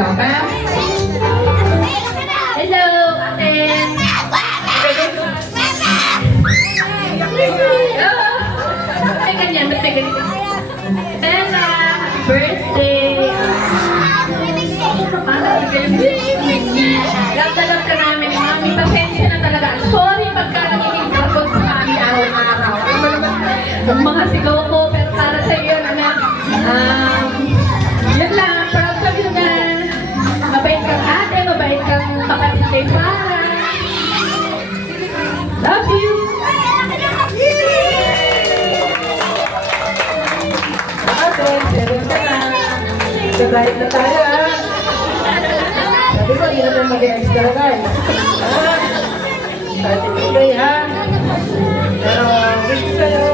ano, ma'am? Hello, ate. Ay, ganyan, ba't may ganyan? Bella, happy birthday. Love ka namin ni Mami. Pasensya na talaga. Sorry pagka nagiging kapag sa Mami araw-araw. Ang mga sigaw ko, pero para sa iyo, anak. Yun lang, proud kami na. Mabait kang ate, mabait kang kapatid kay Farah. Love you! Okay, meron ka na. Sabay na tayo, ha? Sabi ko, hindi naman mag-extra guys. Starting today, ha? Pero, wish ko sa'yo.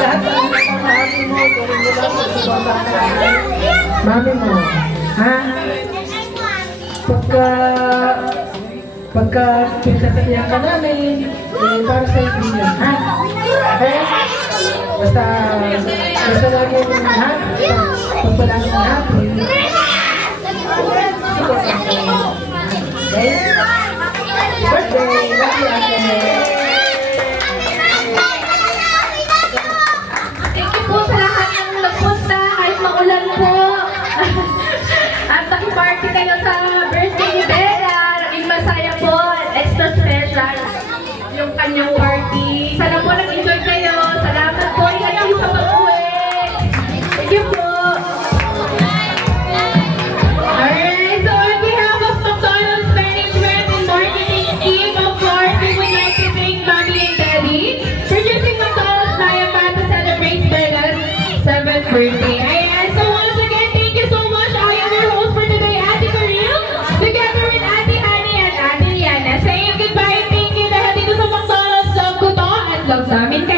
Lahat ng pamahagi mo, gawin mo lang pagsuportahan namin. Mami mo, ha? Pagka pinagsasabihan ka namin, para sa iyo yan, ha? Okay? Basta lagi yung happy. Pagpalagi yung happy. Okay? Birthday! Love you, ate! Thank you po sa lahat ng nagpunta, kahit maulan po. At nakiparty kayo sa birthday ni Bella. Naging masaya po. Extra special yung kanyang party. Sana po nag-enjoy kayo. Salamat po. Ingat kayo sa pag-uwi. Thank you po. Alright, so on behalf of McDonald's Management and Marketing Team, of course, we would like to thank Mommy and Daddy for choosing McDonald's Mayapan to celebrate Bella's 7th birthday. Ayan, so once again, thank you so much. I am your host for today, Ate Karil, together with Ate Honey and Ate Liana. Saying goodbye and thank you dahil dito sa McDonald's. Love ko to at love sa amin